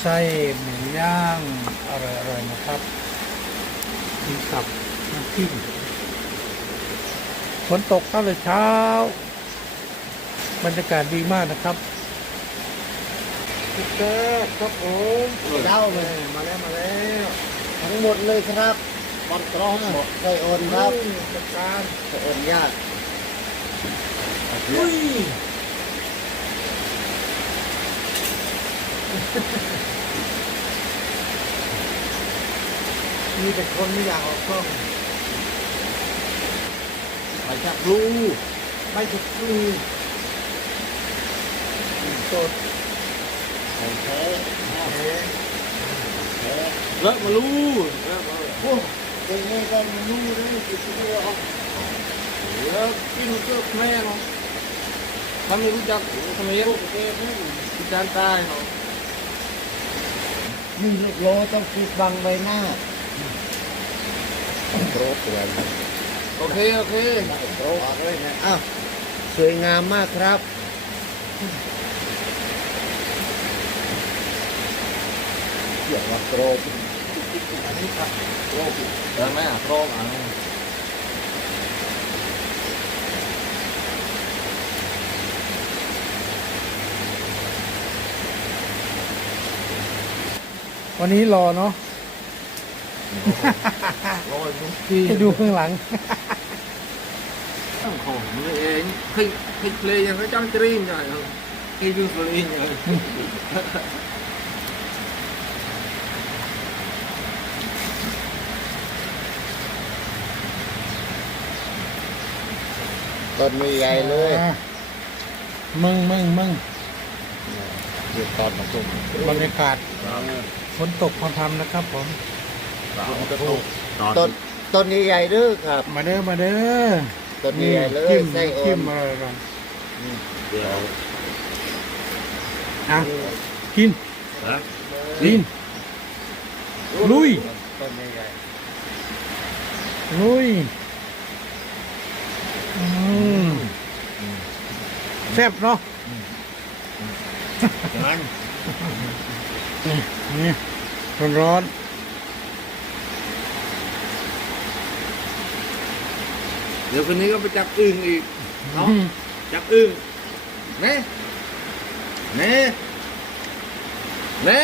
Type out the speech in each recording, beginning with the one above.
ไส้หมูย่าง อร่อยๆนะครับกินกับน้ำพริกฝนตกตั้งแต่เช้า บรรยากาศดีมากนะครับพี่เกิดครับผมเจ้าเลยมาแล้วมาแล้ว ทั้งหมดเลยครับบอลกรองหมดเคยโอนครับจัดการเคยโอนญาติอุ้ย มีแต่คนไม่อยากออกกล้องไปจับลูไม่ถูกคือสดใส่แท้แท้แท้เลอะมาลูเลอะมาโอ้เป็นไงกันมันรู้เลยติดตัวออกเลอะกินเกือบแม่เนาะทำไม่รู้จักทำไมยังพิจารณ์ตายเนาะหนึ่งโลต้องปิดบังใบหน้า โปรตัวโอเค โอเคโปรเลยนะอ้าวสวยงามมากครับเกี่ยวกับโปรอันนี้ครับโรคเดินไหมอะโรคอะวันนี้รอเนาะ โรคทุกให้ดูข้างหลัง ต้องของเลยเองให้ให้เพลงยังก็จ้างจรีมใช่ไหมให้ดูเพลงเลยต้นมีใหญ่เลยอะมึงมึงมึงเดี๋ยวตอนมาตุ่มบรรยากาศฝนตกพอทำนะครับผม ต้นต้นนี้ใหญ่ๆเด้อครับ มาเด้อมาเด้อต้นนี้ใหญ่เลยจิ้มไส้โอจิ้นมอะไรกันเดี๋ยวอะกินนะกิน ลุย ต้นใหญ่ลุยอืมแซ่บเนาะๆนั้นนี่ร้อน เดี๋ยวคืนนี้ก็ไปจับอึ่งอีกๆเนาะอืมจับอึ่งเน่เน่เน่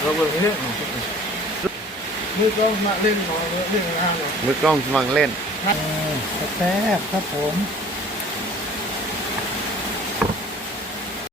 เราไปเล่นมือกล้องมาเล่นหน่อยเล่นงานหน่อยมือกล้องสมังเล่นแซ่บครับผมเ